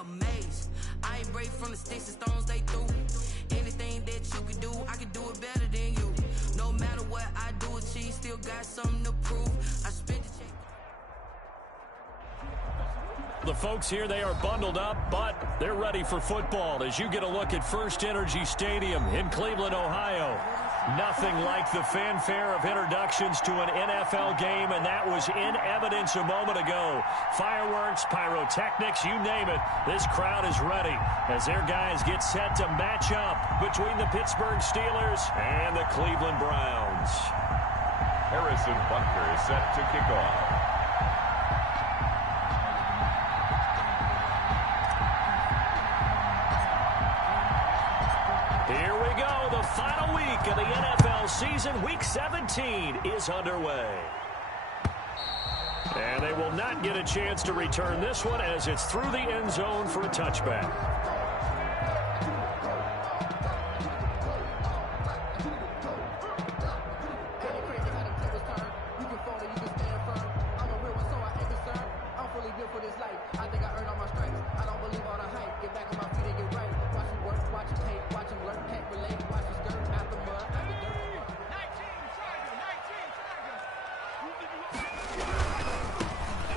amazed. I ain't brave from the sticks and stones they threw. Anything that you can do, I can do it better than you. No matter what I do, achieve, still got something to prove. I spent the check. The folks here, they are bundled up, but they're ready for football as you get a look at First Energy Stadium in Cleveland, Ohio. Nothing like the fanfare of introductions to an NFL game, and that was in evidence a moment ago. Fireworks, pyrotechnics, you name it. This crowd is ready as their guys get set to match up between the Pittsburgh Steelers and the Cleveland Browns. Harrison Butker is set to kick off. Here we go. The final week of the NFL season. Week 17 is underway. And they will not get a chance to return this one as it's through the end zone for a touchback.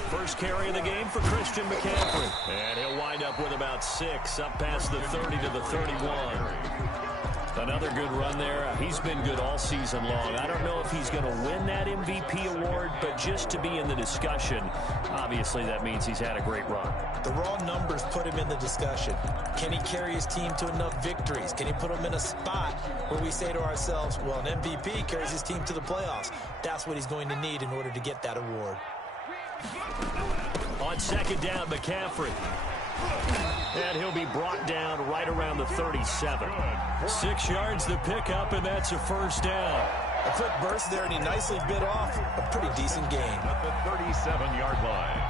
First carry of the game for Christian McCaffrey. And he'll wind up with about 6, up past the 30 to the 31. Another good run there. He's been good all season long. I don't know if he's going to win that MVP award, but just to be in the discussion, obviously that means he's had a great run. The raw numbers put him in the discussion. Can he carry his team to enough victories? Can he put them in a spot where we say to ourselves, well, an MVP carries his team to the playoffs. That's what he's going to need in order to get that award. On second down, McCaffrey. And he'll be brought down right around the 37. 6 yards to pick up, and that's a first down. A quick burst there, and he nicely bit off a pretty decent gain. At the 37-yard line.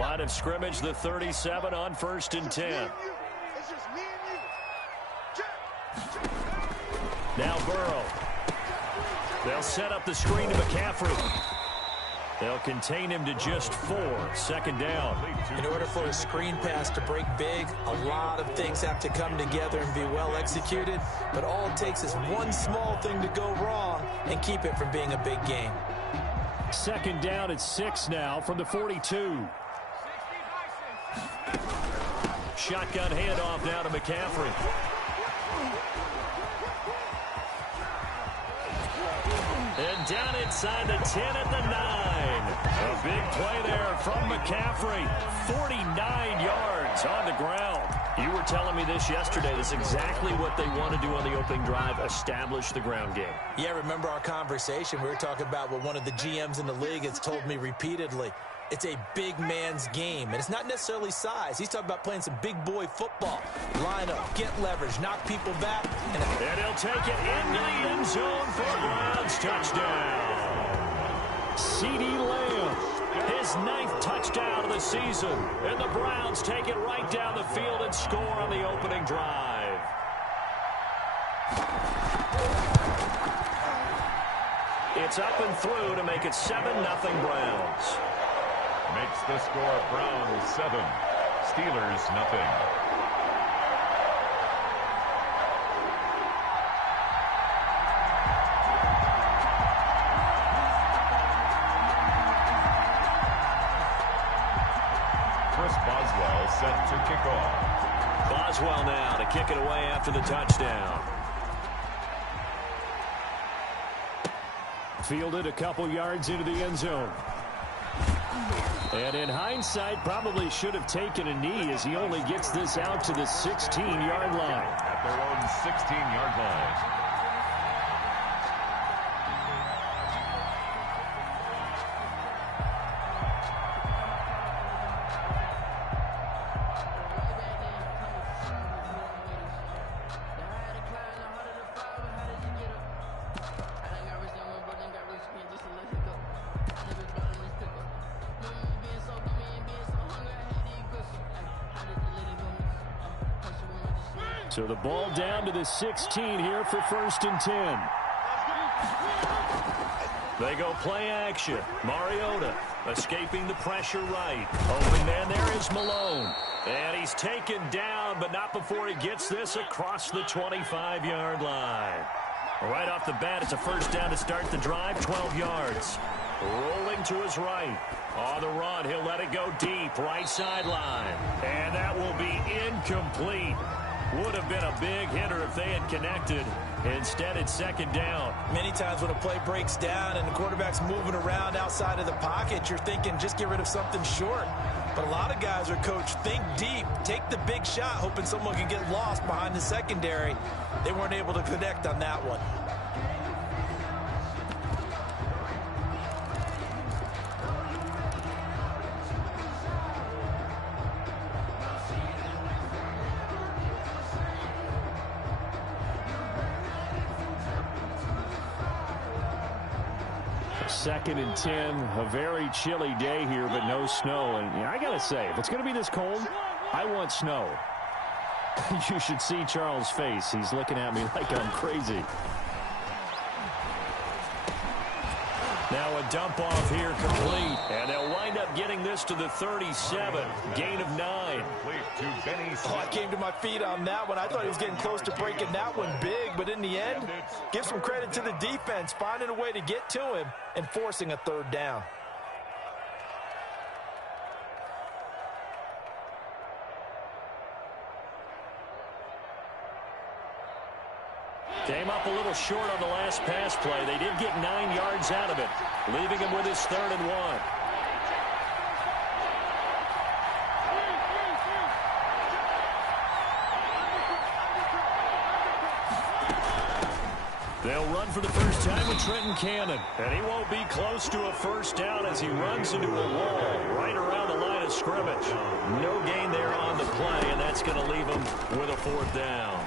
Line of scrimmage, the 37 on 1st and 10. Now Burrow. They'll set up the screen to McCaffrey. They'll contain him to just 4. Second down. In order for a screen pass to break big, a lot of things have to come together and be well executed. But all it takes is one small thing to go wrong and keep it from being a big game. Second down at 6 now from the 42. Shotgun handoff now to McCaffrey. And down inside the 10 at the 9. A big play there from McCaffrey. 49 yards on the ground. You were telling me this yesterday. This is exactly what they want to do on the opening drive, establish the ground game. Yeah, remember our conversation? We were talking about what one of the GMs in the league has told me repeatedly. It's a big man's game, and it's not necessarily size. He's talking about playing some big boy football. Line up, get leverage, knock people back. And he'll take it into the end zone for a Browns touchdown. CeeDee Lamb, his 9th touchdown of the season. And the Browns take it right down the field and score on the opening drive. It's up and through to make it 7-0 Browns. Makes the score Browns 7, Steelers nothing. Chris Boswell set to kick off. Boswell now to kick it away after the touchdown. Fielded a couple yards into the end zone. And in hindsight, probably should have taken a knee as he only gets this out to the 16-yard line. At their own 16-yard line. So the ball down to the 16 here for 1st and 10. They go play action. Mariota escaping the pressure right. Open man there is Malone. And he's taken down, but not before he gets this across the 25-yard line. Right off the bat, it's a 1st down to start the drive, 12 yards. Rolling to his right. On the run, he'll let it go deep, right sideline. And that will be incomplete. Would have been a big hitter if they had connected. Instead, it's 2nd down. Many times when a play breaks down and the quarterback's moving around outside of the pocket, you're thinking just get rid of something short. But a lot of guys are coached, think deep, take the big shot, hoping someone can get lost behind the secondary. They weren't able to connect on that one. Second and 10, a very chilly day here, but no snow. And I got to say, if it's going to be this cold, I want snow. You should see Charles' face. He's looking at me like I'm crazy. Now a dump off here complete. And they'll wind up getting this to the 37. Gain of 9. Oh, I came to my feet on that one. I thought he was getting close to breaking that one big, but in the end, give some credit to the defense, finding a way to get to him and forcing a 3rd down. Came up a little short on the last pass play. They did get 9 yards out of it, leaving him with his 3rd and 1. They'll run for the first time with Trenton Cannon. And he won't be close to a 1st down as he runs into a wall right around the line of scrimmage. No gain there on the play, and that's going to leave him with a 4th down.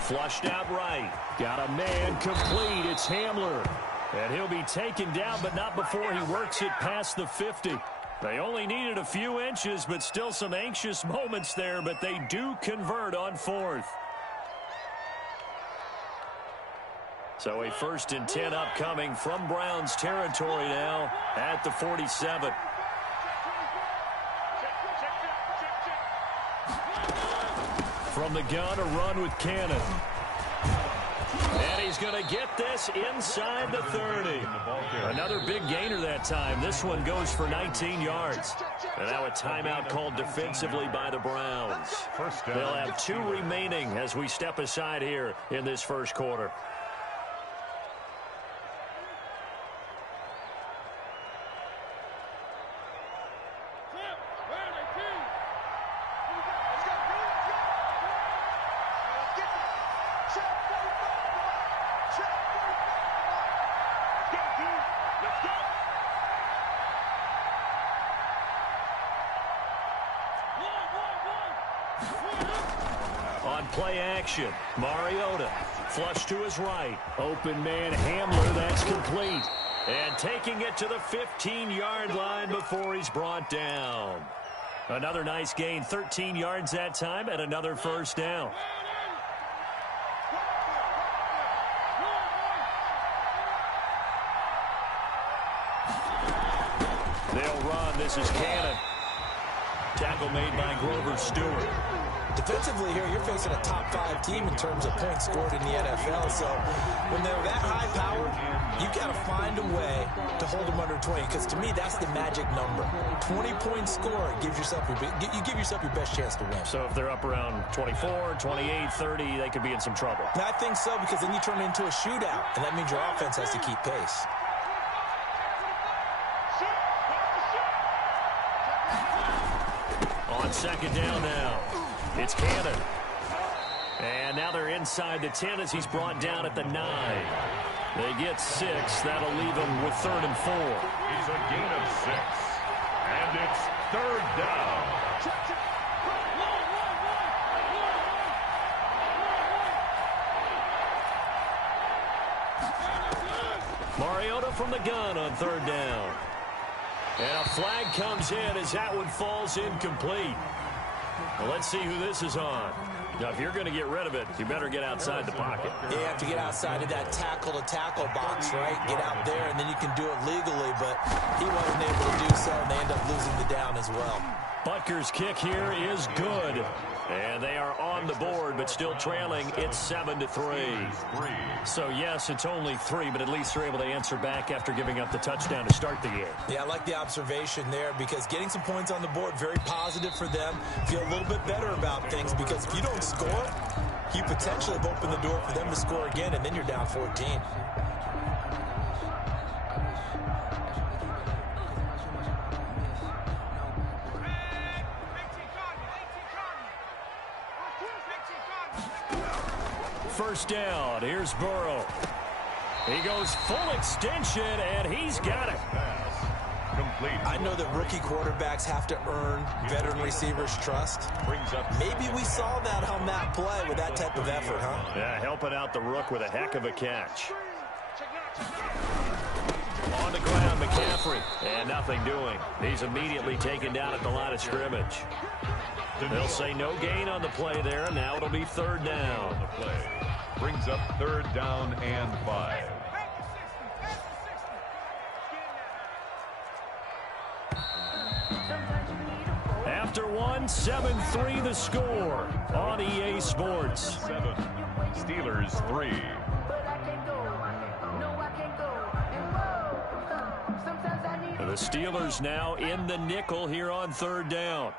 Flushed out right. Got a man complete. It's Hamler. And he'll be taken down, but not before he works it past the 50. They only needed a few inches, but still some anxious moments there, but they do convert on 4th. So a 1st and 10 upcoming from Browns territory now at the 47. From the gun, a run with Cannon. And he's going to get this inside the 30. Another big gainer that time. This one goes for 19 yards. And now a timeout called defensively by the Browns. They'll have 2 remaining as we step aside here in this 1st quarter. On play action, Mariota flush to his right. Open man Hamler, that's complete. And taking it to the 15-yard line before he's brought down. Another nice gain, 13 yards that time, and another 1st down. They'll run. This is Cannon. Tackle made by Grover Stewart. Defensively here, you're facing a top 5 team in terms of points scored in the NFL. So when they're that high power, you got to find a way to hold them under 20. Because to me, that's the magic number. 20-point score gives yourself you give yourself your best chance to win. So if they're up around 24, 28, 30, they could be in some trouble. And I think so, because then you turn it into a shootout, and that means your offense has to keep pace. On 2nd down now, it's Cannon. And now they're inside the 10 as he's brought down at the 9. They get 6. That'll leave them with 3rd and 4. He's a gain of 6. And it's 3rd down. Mariota from the gun on 3rd down. And a flag comes in as that one falls incomplete. Well, let's see who this is on. Now, if you're going to get rid of it, you better get outside the pocket. You have to get outside of that tackle-to-tackle box, right? Get out there, and then you can do it legally, but he wasn't able to do so, and they end up losing the down as well. Butker's kick here is good. And they are on the board, but still trailing. It's 7-3. So, yes, it's only 3, but at least they're able to answer back after giving up the touchdown to start the game. Yeah, I like the observation there because getting some points on the board, very positive for them. Feel a little bit better about things because if you don't score, you potentially have opened the door for them to score again, and then you're down 14. First down. Here's Burrow. He goes full extension, and he's got it. I know that rookie quarterbacks have to earn veteran receivers' trust. Maybe we saw that on that play with that type of effort, huh? Yeah, helping out the rook with a heck of a catch. On the ground, McCaffrey, and nothing doing. He's immediately taken down at the line of scrimmage. They'll say no gain on the play there, and now it'll be third down. The play brings up third down and 5. After one, 7-3 the score on EA Sports. 7. Steelers 3. The Steelers now in the nickel here on third down.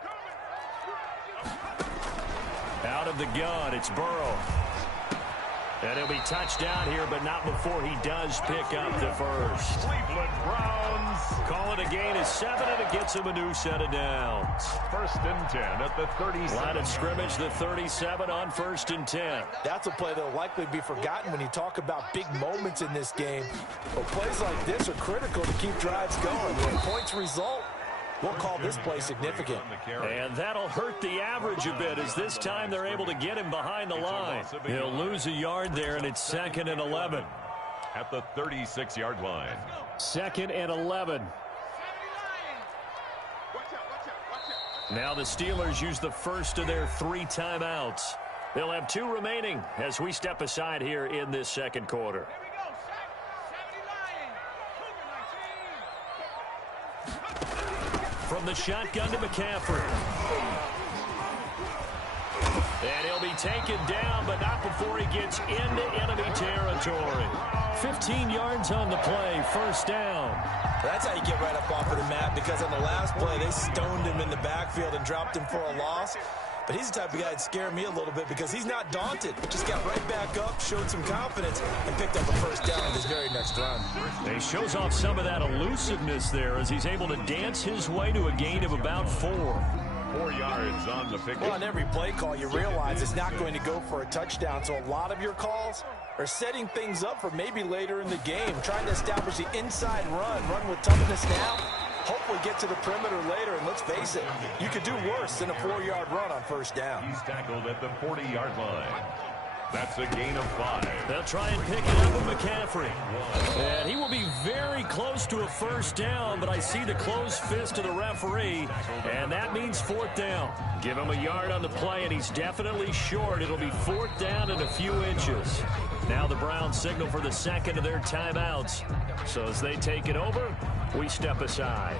Out of the gun, it's Burrow. And he'll be touched down here, but not before he does pick up the first. Cleveland Browns Call it a gain of 7, and it gets him a new set of downs. First and 10 at the 37. Line of scrimmage, the 37 on first and 10. That's a play that will likely be forgotten when you talk about big moments in this game. But plays like this are critical to keep drives going. When points result, we'll call this play significant. And that'll hurt the average a bit as this time they're able to get him behind the line. He'll lose a yard there, and it's 2nd and 11. At the 36-yard line. 2nd and 11. Now the Steelers use the first of their 3 timeouts. They'll have 2 remaining as we step aside here in this second quarter. From the shotgun to McCaffrey. And he'll be taken down, but not before he gets into enemy territory. 15 yards on the play, first down. That's how you get right up off of the mat, because on the last play, they stoned him in the backfield and dropped him for a loss. But he's the type of guy that scared me a little bit because he's not daunted. Just got right back up, showed some confidence, and picked up a first down in his very next run. He shows off some of that elusiveness there as he's able to dance his way to a gain of about 4. 4 yards on the pick. Well, on every play call, you realize it's not going to go for a touchdown. So a lot of your calls are setting things up for maybe later in the game, trying to establish the inside run with toughness now. Hopefully get to the perimeter later, and let's face it, you could do worse than a 4-yard run on first down. He's tackled at the 40-yard line. That's a gain of 5. They'll try and pick it up with McCaffrey. And he will be very close to a first down, but I see the closed fist of the referee, and that means 4th down. Give him a yard on the play, and he's definitely short. It'll be 4th down and a few inches. Now the Browns signal for the second of their timeouts. So as they take it over, we step aside.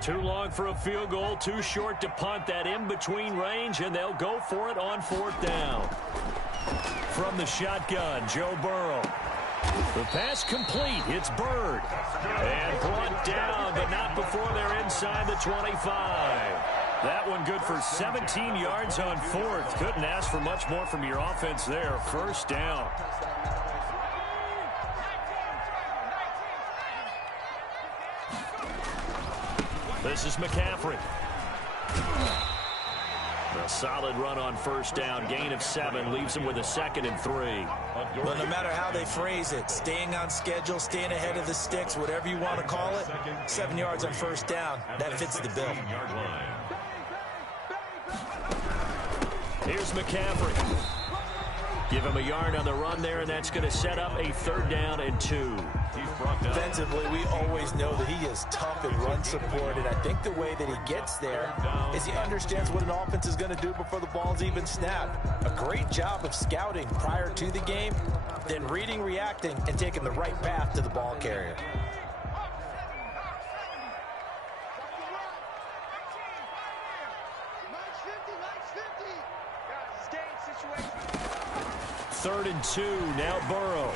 Too long for a field goal, too short to punt. That in-between range, and they'll go for it on 4th down. From the shotgun, Joe Burrow. The pass complete. It's Bird. And brought down, but not before they're inside the 25. That one good for 17 yards on 4th. Couldn't ask for much more from your offense there. First down. This is McCaffrey. A solid run on first down. Gain of 7 leaves them with a 2nd and 3. Well, no matter how they phrase it, staying on schedule, staying ahead of the sticks, whatever you want to call it, 7 yards on first down, that fits the bill. Here's McCaffrey. Give him a yard on the run there, and that's going to set up a 3rd down and 2. Defensively, we always know that he is tough in run support, and I think the way that he gets there is he understands what an offense is going to do before the ball's even snapped. A great job of scouting prior to the game, then reading, reacting, and taking the right path to the ball carrier. Third and 2, now Burrow.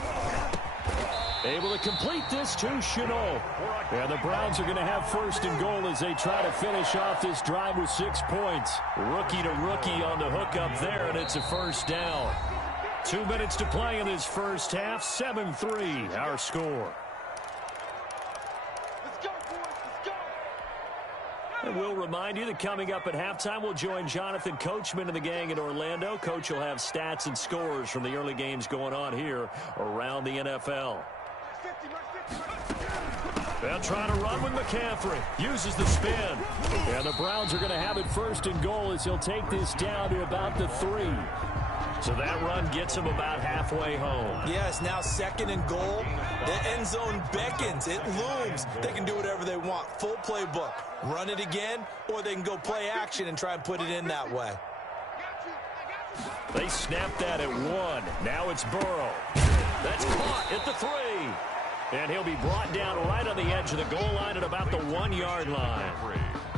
Able to complete this to Chenault. And the Browns are going to have 1st and goal as they try to finish off this drive with 6 points. Rookie to rookie on the hook up there, and it's a 1st down. 2 minutes to play in this first half. 7-3, our score. And we'll remind you that coming up at halftime, we'll join Jonathan Coachman and the gang in Orlando. Coach will have stats and scores from the early games going on here around the NFL. They'll try to run with McCaffrey. Uses the spin. And the Browns are going to have it 1st and goal as he'll take this down to about the 3. So that run gets him about halfway home. Yes, now 2nd and goal. The end zone beckons. It looms. They can do whatever they want. Full playbook. Run it again, or they can go play action and try and put it in that way. They snapped that at 1. Now it's Burrow. That's caught at the 3. And he'll be brought down right on the edge of the goal line at about the 1-yard line.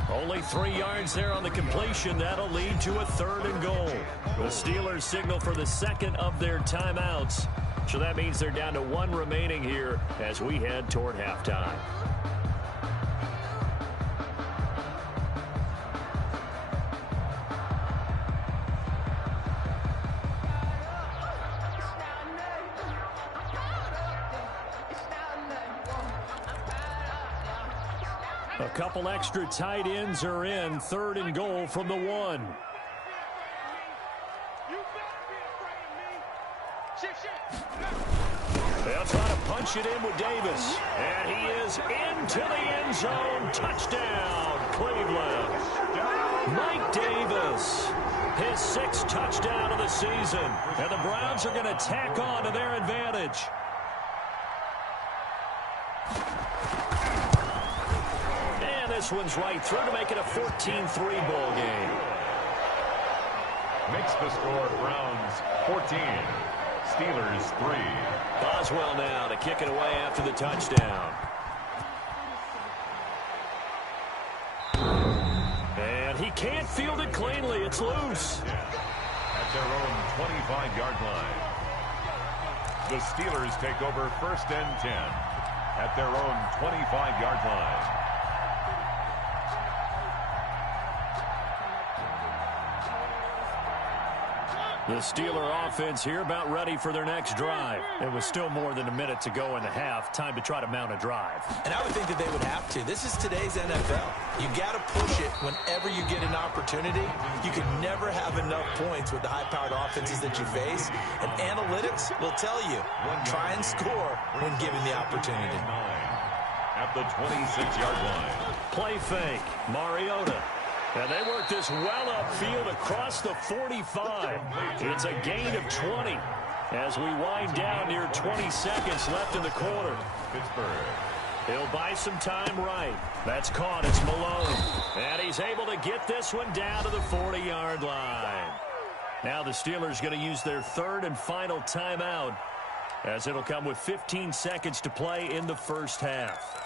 Only 3 yards there on the completion. That'll lead to a 3rd and goal. The Steelers signal for the 2nd of their timeouts. So that means they're down to 1 remaining here as we head toward halftime. A couple extra tight ends are in. 3rd and goal from the 1. They'll try to punch it in with Davis. And he is into the end zone. Touchdown, Cleveland. Mike Davis, his 6th touchdown of the season. And the Browns are going to tack on to their advantage. This one's right through to make it a 14-3 ball game. Makes the score Browns 14, Steelers 3. Boswell now to kick it away after the touchdown. And he can't field it cleanly. It's loose. At their own 25-yard line. The Steelers take over 1st and 10 at their own 25-yard line. The Steeler offense here about ready for their next drive. It was still more than a minute to go in the half. Time to try to mount a drive. And I would think that they would have to. This is today's NFL. You got to push it whenever you get an opportunity. You can never have enough points with the high-powered offenses that you face. And analytics will tell you, try and score when given the opportunity. At the 26-yard line. Play fake. Mariota. And they work this well upfield across the 45. It's a gain of 20 as we wind down near 20 seconds left in the quarter. Pittsburgh. He'll buy some time right. That's caught. It's Malone. And he's able to get this one down to the 40-yard line. Now the Steelers going to use their 3rd and final timeout as it'll come with 15 seconds to play in the first half.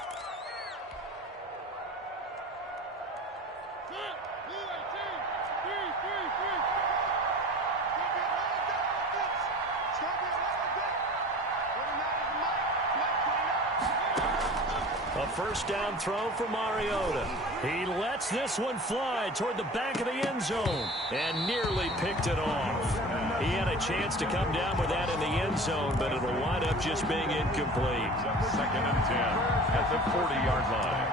A 1st down throw for Mariota. He lets this one fly toward the back of the end zone and nearly picked it off. He had a chance to come down with that in the end zone, but it'll wind up just being incomplete. 2nd and 10 at the 40-yard line.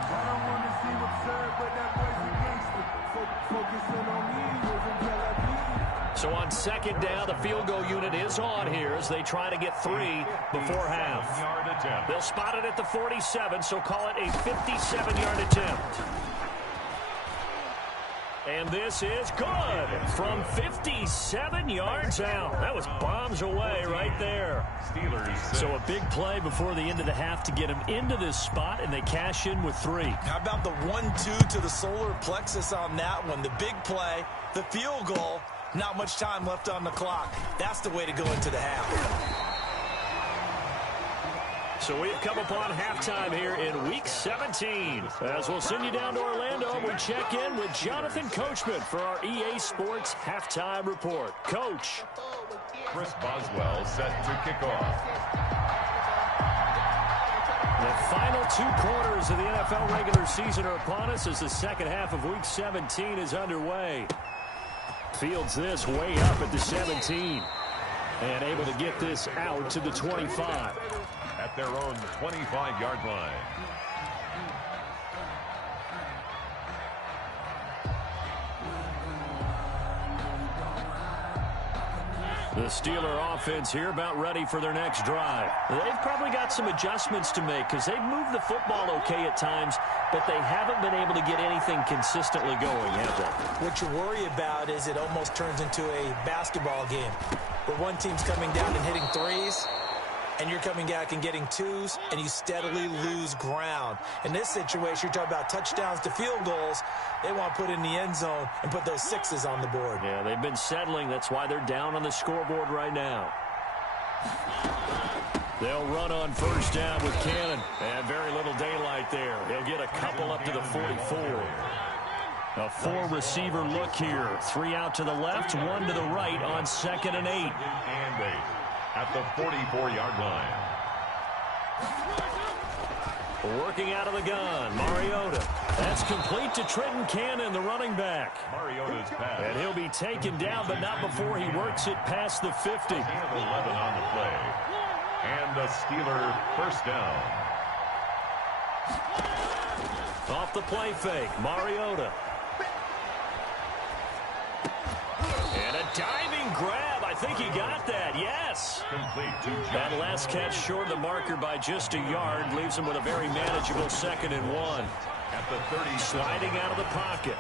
So on second down, the field goal unit is on here as they try to get 3 before half. They'll spot it at the 47, so call it a 57-yard attempt. And this is good from 57 yards out. That was bombs away right there. So a big play before the end of the half to get them into this spot, and they cash in with 3. How about the 1-2 to the solar plexus on that one? The big play, the field goal, not much time left on the clock. That's the way to go into the half. So we've come upon halftime here in Week 17. As we'll send you down to Orlando, we check in with Jonathan Coachman for our EA Sports Halftime Report. Coach. Chris Boswell set to kick off. The final 2 quarters of the NFL regular season are upon us as the second half of Week 17 is underway. Fields this way up at the 17 and able to get this out to the 25. At their own 25-yard line. The Steeler offense here about ready for their next drive. They've probably got some adjustments to make because they've moved the football okay at times, but they haven't been able to get anything consistently going, have they? What you worry about is it almost turns into a basketball game where one team's coming down and hitting threes, and you're coming back and getting 2s, and you steadily lose ground. In this situation, you're talking about touchdowns to field goals. They want to put in the end zone and put those 6s on the board. Yeah, they've been settling. That's why they're down on the scoreboard right now. They'll run on first down with Cannon. And very little daylight there. He'll get a couple up to the 44. A 4-receiver look here. 3 out to the left, 1 to the right on 2nd and 8. At the 44-yard line. Working out of the gun, Mariota. That's complete to Trenton Cannon, the running back. Mariota's pass. And he'll be taken down, but not before he works it past the 50. 11 on the play. And a Steeler first down. Off the play fake, Mariota. And a diving grab. I think he got that, yes. Complete to that last catch short of the marker by just a yard leaves him with a very manageable 2nd and 1. At the 30, sliding out of the pocket.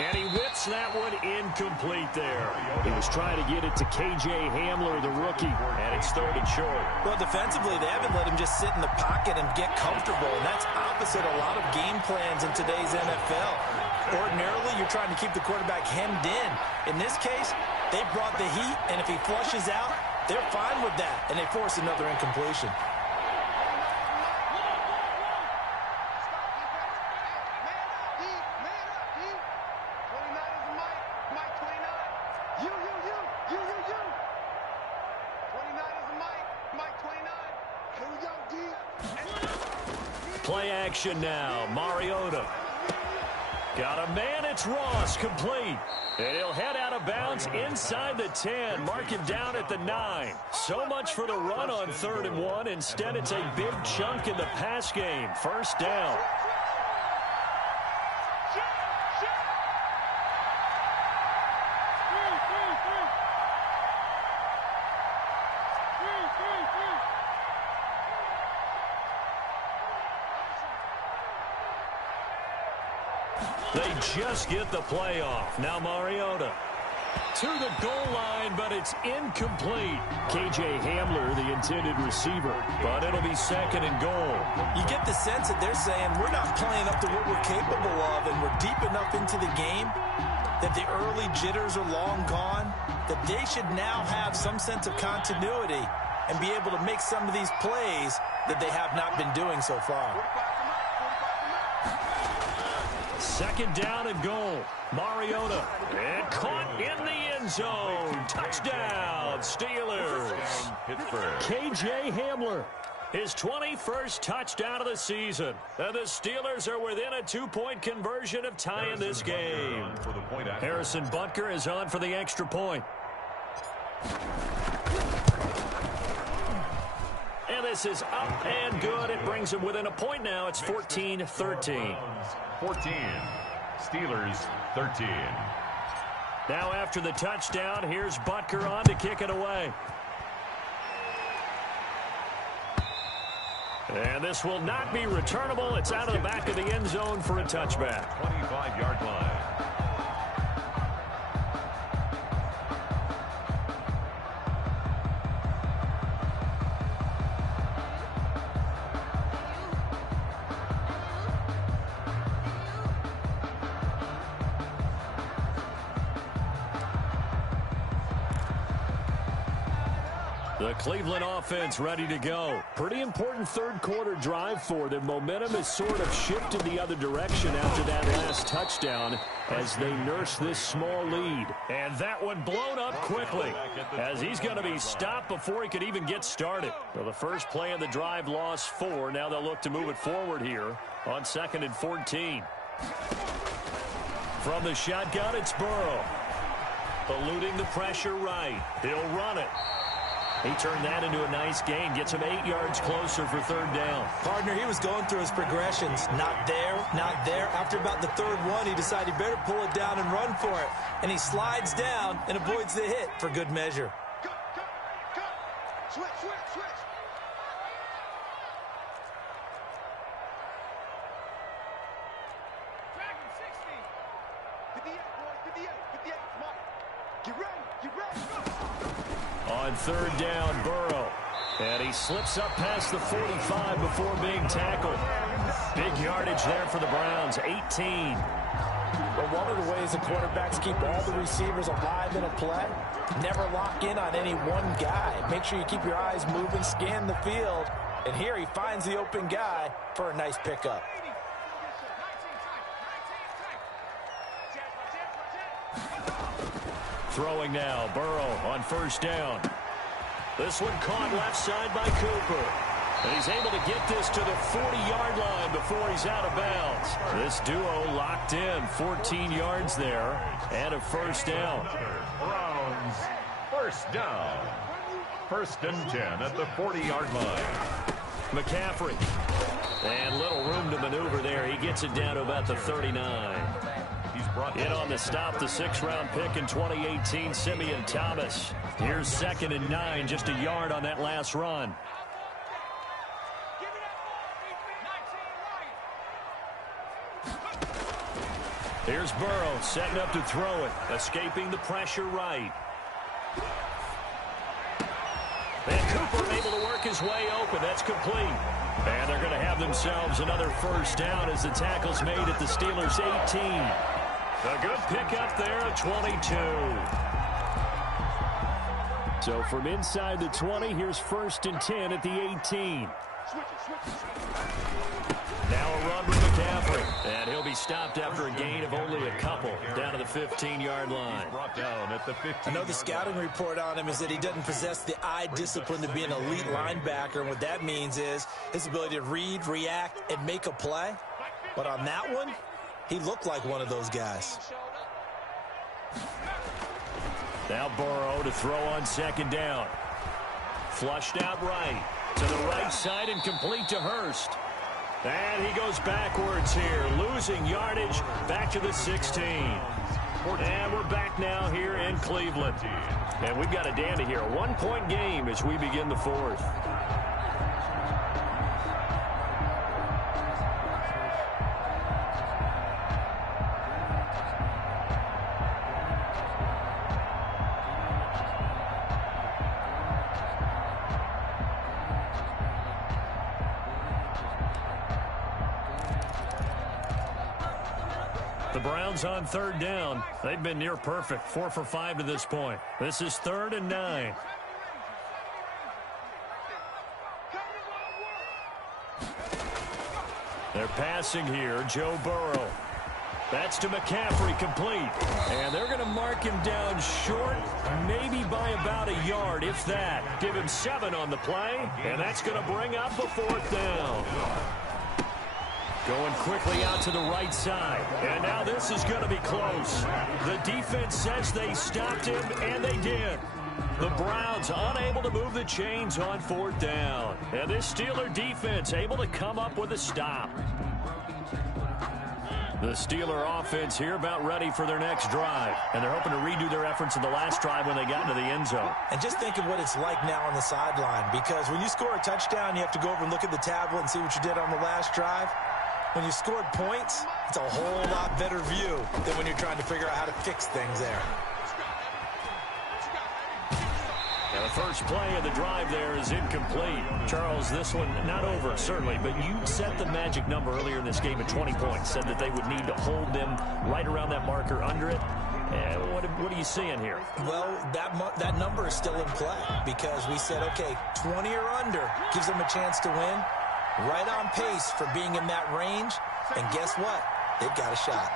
And he whips that one incomplete there. He was trying to get it to K.J. Hamler, the rookie, and it's 3rd and short. Well, defensively, they haven't let him just sit in the pocket and get comfortable, and that's opposite a lot of game plans in today's NFL. Ordinarily, you're trying to keep the quarterback hemmed in. In this case, they brought the heat, and if he flushes out, they're fine with that, and they force another incompletion. Play action now. Mariota. Got a man. It's Ross. Complete. And he'll head out of bounds inside the 10. Mark him down at the 9. So much for the run on 3rd and 1. Instead, it's a big chunk in the pass game. First down. They just get the play off. Now Mariota to the goal line, but it's incomplete. K.J. Hamler, the intended receiver, but it'll be 2nd and goal. You get the sense that they're saying we're not playing up to what we're capable of, and we're deep enough into the game that the early jitters are long gone, that they should now have some sense of continuity and be able to make some of these plays that they have not been doing so far. 2nd down and goal. Mariota. And caught in the end zone. Touchdown, Steelers. K.J. Hamler. His 21st touchdown of the season. And the Steelers are within a 2-point conversion of tying this game. Harrison Butker is on for the extra point. And this is up and good. It brings him within a point now. It's 14-13. 14. Steelers 13. Now after the touchdown, here's Butker on to kick it away. And this will not be returnable. It's out of the back of the end zone for a touchback. 25-yard line. The Cleveland offense ready to go. Pretty important third quarter drive for them. Momentum has sort of shifted the other direction after that last touchdown as they nurse this small lead. And that one blown up quickly as he's going to be stopped before he could even get started. Well, the first play of the drive lost 4. Now they'll look to move it forward here on 2nd and 14. From the shotgun, it's Burrow. Eluding the pressure right. He'll run it. He turned that into a nice gain. Gets him 8 yards closer for 3rd down. Partner, he was going through his progressions. Not there, not there. After about the 3rd one, he decided he better pull it down and run for it. And he slides down and avoids the hit for good measure. Switch. On 3rd down, Burrow. And he slips up past the 45 before being tackled. Big yardage there for the Browns, 18. But one of the ways the quarterbacks keep all the receivers alive in a play, never lock in on any one guy. Make sure you keep your eyes moving, scan the field. And here he finds the open guy for a nice pickup. Throwing now, Burrow on 1st down. This one caught left side by Cooper. And he's able to get this to the 40-yard line before he's out of bounds. This duo locked in, 14 yards there, and a 1st down. Browns, 1st down. 1st and 10 at the 40-yard line. McCaffrey. And little room to maneuver there. He gets it down to about the 39. In on the stop, the 6th-round pick in 2018, Simeon Thomas. Here's 2nd and 9, just a yard on that last run. Here's Burrow setting up to throw it, escaping the pressure right. And Cooper able to work his way open. That's complete. And they're going to have themselves another 1st down as the tackle's made at the Steelers' 18. A good pickup there at 22. So from inside the 20, here's 1st and 10 at the 18. Now a run with McCaffrey. And he'll be stopped after a gain of only a couple down to the 15-yard line. He's brought down at the 15. I know the scouting report on him is that he doesn't possess the eye discipline to be an elite linebacker. And what that means is his ability to read, react, and make a play. But on that one, he looked like one of those guys. Now Burrow to throw on 2nd down. Flushed out right. To the right side and complete to Hurst. And he goes backwards here. Losing yardage back to the 16. And we're back now here in Cleveland. And we've got a dandy here. A 1-point game as we begin the 4th. The Browns on 3rd down. They've been near perfect. 4 for 5 to this point. This is 3rd and 9. They're passing here. Joe Burrow. That's to McCaffrey, complete. And they're going to mark him down short, maybe by about a yard, if that. Give him 7 on the play, and that's going to bring up a 4th down. Going quickly out to the right side. And now this is going to be close. The defense says they stopped him, and they did. The Browns unable to move the chains on 4th down. And this Steeler defense able to come up with a stop. The Steeler offense here about ready for their next drive. And they're hoping to redo their efforts in the last drive when they got into the end zone. And just think of what it's like now on the sideline, because when you score a touchdown, you have to go over and look at the tablet and see what you did on the last drive. When you scored points, it's a whole lot better view than when you're trying to figure out how to fix things there. And the first play of the drive there is incomplete. Charles, this one not over, certainly, but you set the magic number earlier in this game at 20 points, said that they would need to hold them right around that marker under it. And what are you seeing here? Well, that number is still in play because we said, okay, 20 or under gives them a chance to win. Right on pace for being in that range. And guess what? They've got a shot.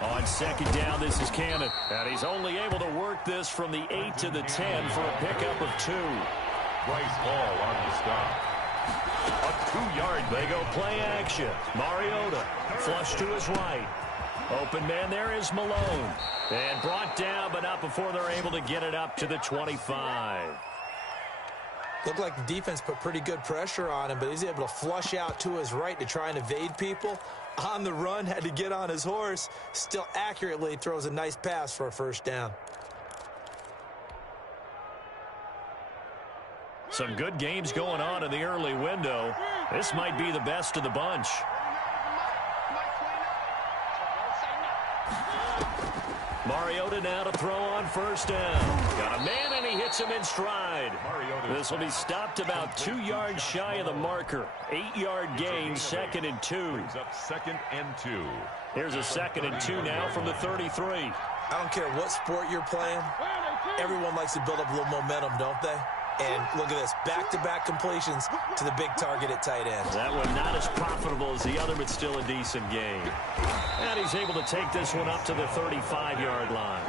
On second down, this is Cannon. And he's only able to work this from the 8 to the 10 for a pickup of 2. Bryce Hall on the stop. A 2-yard. They go play action. Mariota flush to his right. Open man there is Malone. And brought down, but not before they're able to get it up to the 25. Looked like the defense put pretty good pressure on him, but he's able to flush out to his right to try and evade people. On the run, had to get on his horse. Still accurately throws a nice pass for a first down. Some good games going on in the early window. This might be the best of the bunch. Mariota now to throw on first down. Got a man, and he hits him in stride. This will be stopped about 2 yards shy of the marker. 8-yard gain, 2nd and 2. Brings up 2nd and 2. Here's a 2nd and 2 now from the 33. I don't care what sport you're playing. Everyone likes to build up a little momentum, don't they? And look at this, back-to-back completions to the big target at tight end. That one not as profitable as the other, but still a decent gain. And he's able to take this one up to the 35-yard line.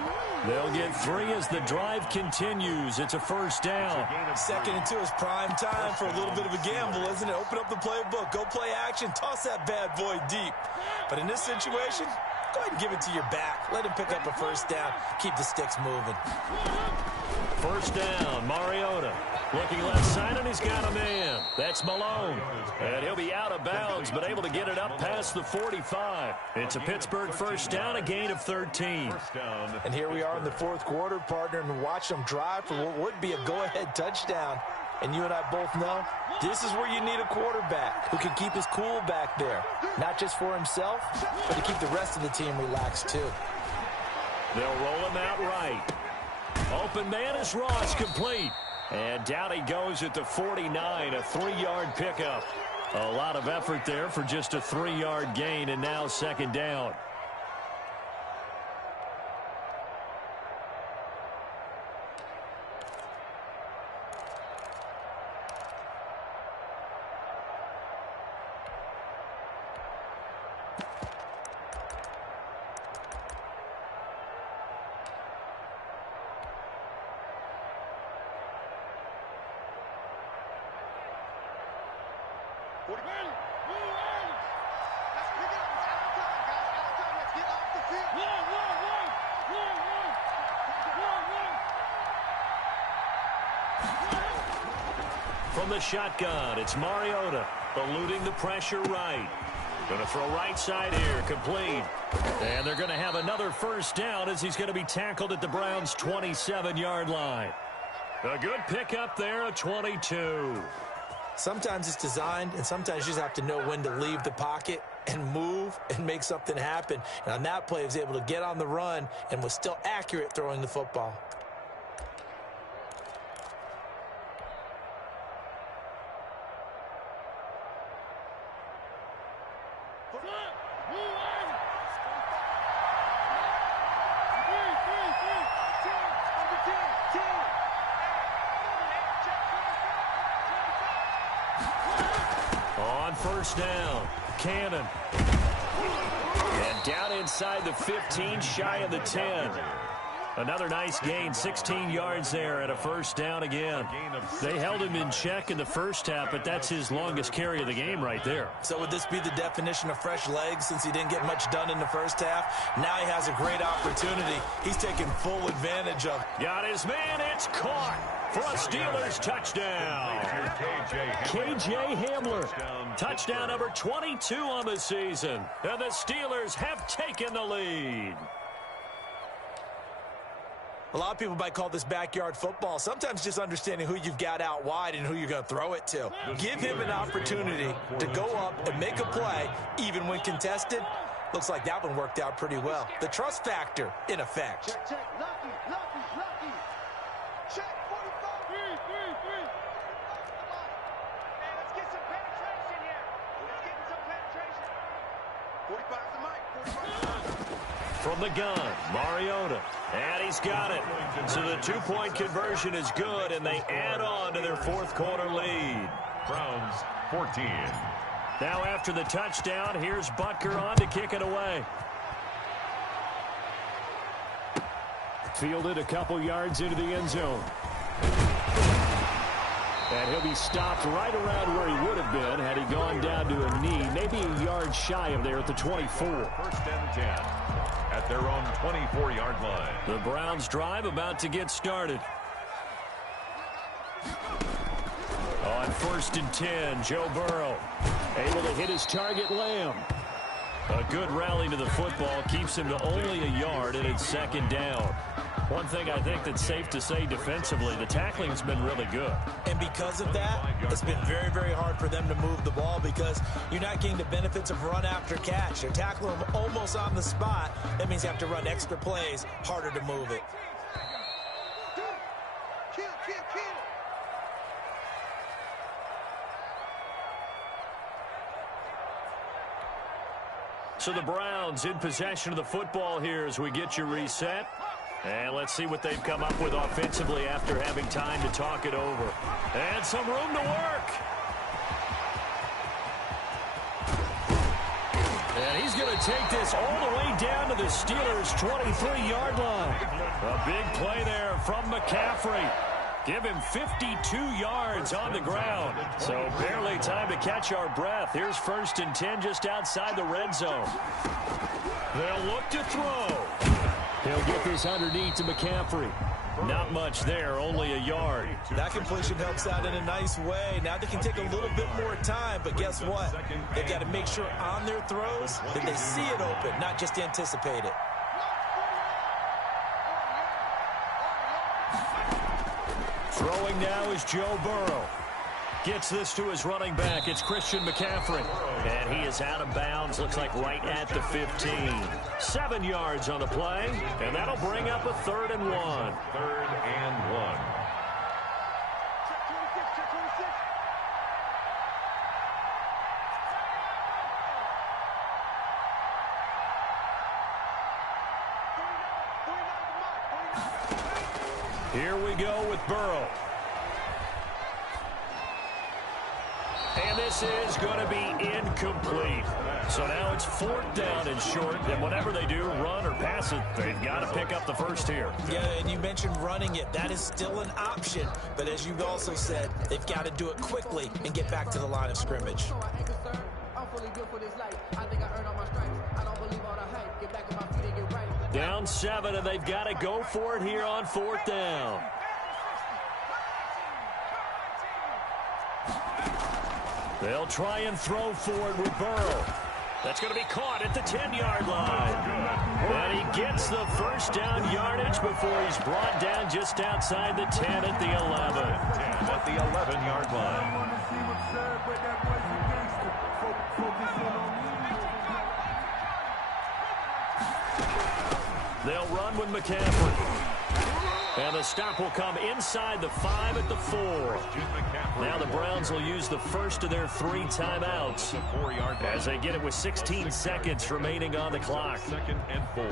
They'll get 3 as the drive continues. It's a first down. 2nd and 2 is prime time for a little bit of a gamble, isn't it? Open up the playbook, go play action, toss that bad boy deep. But in this situation, go ahead and give it to your back. Let him pick up a first down. Keep the sticks moving. First down, Mariota. Looking left side, and he's got a man. That's Malone. And he'll be out of bounds, but able to get it up past the 45. It's a Pittsburgh first down, a gain of 13. And here we are in the fourth quarter, partner, and watch them drive for what would be a go-ahead touchdown. And you and I both know this is where you need a quarterback who can keep his cool back there. Not just for himself, but to keep the rest of the team relaxed, too. They'll roll him out right. Open man is Ross, complete. And down he goes at the 49, a 3-yard pickup. A lot of effort there for just a 3-yard gain, and now 2nd down. From the shotgun, it's Mariota, eluding the pressure right. Going to throw right side here, complete. And they're going to have another first down as he's going to be tackled at the Browns' 27-yard line. A good pickup there, a 22. Sometimes it's designed, and sometimes you just have to know when to leave the pocket and move and make something happen. And on that play, he was able to get on the run and was still accurate throwing the football. On first down, Cannon. And down inside the 15, shy of the 10. Another nice gain, 16 yards there and a first down again. They held him in check in the first half, but that's his longest carry of the game right there. So would this be the definition of fresh legs since he didn't get much done in the first half? Now he has a great opportunity. He's taking full advantage of it. Got his man, it's caught for a Steelers touchdown. K.J. Hamler, touchdown number 22 on the season. And the Steelers have taken the lead. A lot of people might call this backyard football. Sometimes just understanding who you've got out wide and who you're going to throw it to. Give him an opportunity to go up and make a play, even when contested. Looks like that one worked out pretty well. The trust factor in effect. Check, check, lucky. Check, 45. 3. Hey, let's get some penetration here. Let's get some penetration. 45's the mic. 45. From the gun, Mariota. And he's got it. So the two-point conversion is good, and they add on to their fourth quarter lead. Browns 14. Now after the touchdown, here's Butker on to kick it away. Fielded a couple yards into the end zone. And he'll be stopped right around where he would have been had he gone down to a knee, maybe a yard shy of there at the 24. First and 10 at their own 24-yard line. The Browns drive about to get started. On first and 10, Joe Burrow able to hit his target, Lamb. A good rally to the football keeps him to only a yard, and it's second down. One thing I think that's safe to say defensively, the tackling's been really good. And because of that, it's been very, very hard for them to move the ball because you're not getting the benefits of run after catch. They're tackling them almost on the spot. That means you have to run extra plays, harder to move it. Kill. So the Browns in possession of the football here as we get you reset. And let's see what they've come up with offensively after having time to talk it over. And some room to work. And he's going to take this all the way down to the Steelers' 23-yard line. A big play there from McCaffrey. Give him 52 yards on the ground. So barely time to catch our breath. Here's first and 10 just outside the red zone. They'll look to throw. He'll get this underneath to McCaffrey. Not much there, only a yard. That completion helps out in a nice way. Now they can take a little bit more time, but guess what? They've got to make sure on their throws that they see it open, not just anticipate it. Throwing now is Joe Burrow. Gets this to his running back. It's Christian McCaffrey. And he is out of bounds. Looks like right at the 15. 7 yards on the play. And that'll bring up a 3rd and 1. 3rd and 1. Check 26. Here we go with Burrow. And this is going to be incomplete. So now it's 4th down and short. And whatever they do, run or pass it, they've got to pick up the first here. Yeah, and you mentioned running it. That is still an option. But as you've also said, they've got to do it quickly and get back to the line of scrimmage. Down 7, and they've got to go for it here on 4th down. They'll try and throw for it with Burrow. That's going to be caught at the 10-yard line. And he gets the first down yardage before he's brought down just outside the 10 at the 11. 10 at the 11-yard line. They'll run with McCaffrey. And the stop will come inside the 5 at the 4. Now the Browns will use the first of their 3 timeouts as they get it with 16 seconds remaining on the clock. 2nd and 4.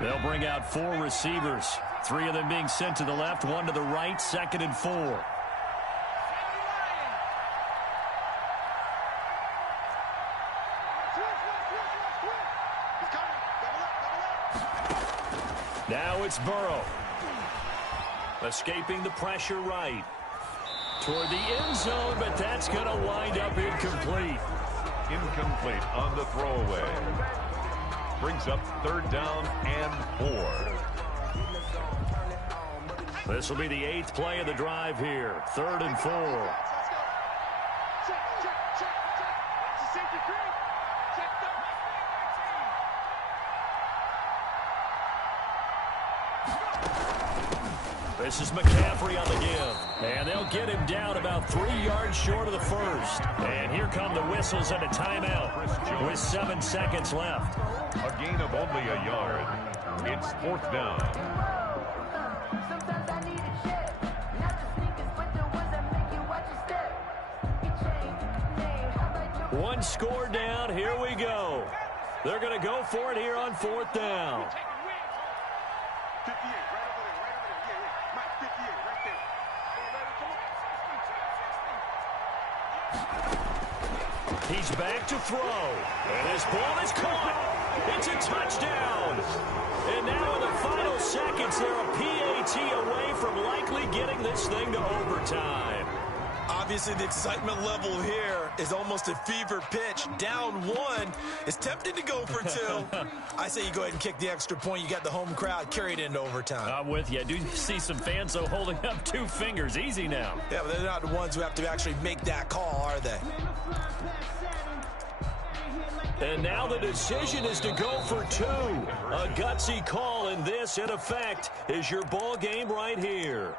They'll bring out 4 receivers. 3 of them being sent to the left, 1 to the right, 2nd and 4. Now it's Burrow. Escaping the pressure right. Toward the end zone, but that's going to wind up incomplete. Incomplete on the throwaway. Brings up 3rd down and 4. This will be the 8th play of the drive here. 3rd and 4. This is McCaffrey on the give. And they'll get him down about 3 yards short of the first. And here come the whistles and a timeout with 7 seconds left. A gain of only a yard. It's 4th down. One score down. Here we go. They're going to go for it here on 4th down. He's back to throw. And his ball is caught. It's a touchdown. And now in the final seconds, they're a PAT away from likely getting this thing to overtime. Obviously, the excitement level here is almost a fever pitch. Down 1. It's tempting to go for 2. I say you go ahead and kick the extra point. You got the home crowd carried into overtime. I'm with you. I do see some fans, though, holding up 2 fingers. Easy now. Yeah, but they're not the ones who have to actually make that call, are they? And now the decision is to go for 2. A gutsy call, and this, in effect, is your ball game right here.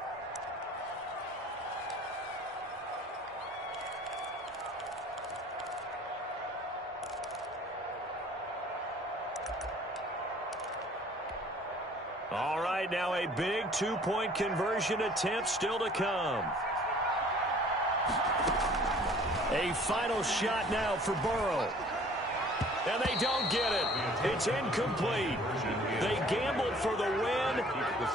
All right, now a big 2-point conversion attempt still to come. A final shot now for Burrow. And they don't get it. It's incomplete. They gambled for the win,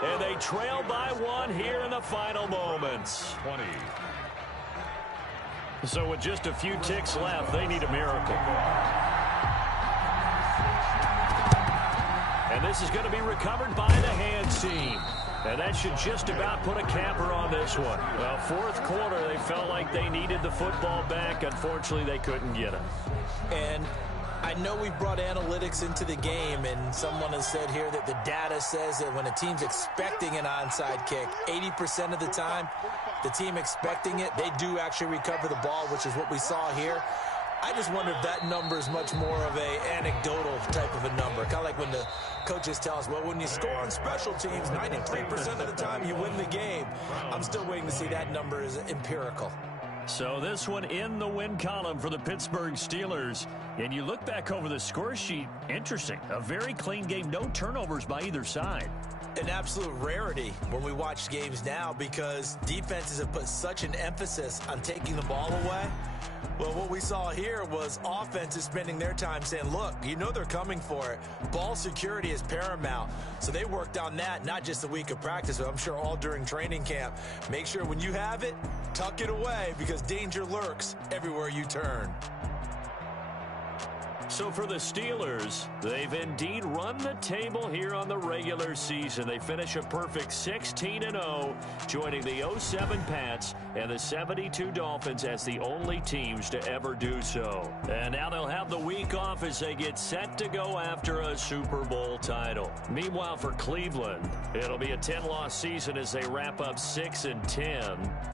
and they trail by 1 here in the final moments. 20. So with just a few ticks left, they need a miracle. And this is going to be recovered by the hands team. And that should just about put a capper on this one. Well, 4th quarter, they felt like they needed the football back. Unfortunately, they couldn't get it. And I know we've brought analytics into the game, and someone has said here that the data says that when a team's expecting an onside kick, 80% of the time, the team expecting it, they do actually recover the ball, which is what we saw here. I just wonder if that number is much more of a anecdotal type of a number. Kind of like when the coaches tell us, well, when you score on special teams, 93% of the time you win the game. I'm still waiting to see that number is empirical. So this one in the win column for the Pittsburgh Steelers. And you look back over the score sheet, interesting. A very clean game, no turnovers by either side. An absolute rarity when we watch games now because defenses have put such an emphasis on taking the ball away. Well, what we saw here was offenses spending their time saying, look, you know they're coming for it. Ball security is paramount. So they worked on that, not just a week of practice, but I'm sure all during training camp. Make sure when you have it, tuck it away because danger lurks everywhere you turn. So for the Steelers, they've indeed run the table here on the regular season. They finish a perfect 16-0, joining the 07 Pats and the 72 Dolphins as the only teams to ever do so. And now they'll have the week off as they get set to go after a Super Bowl title. Meanwhile, for Cleveland, it'll be a 10-loss season as they wrap up 6-10.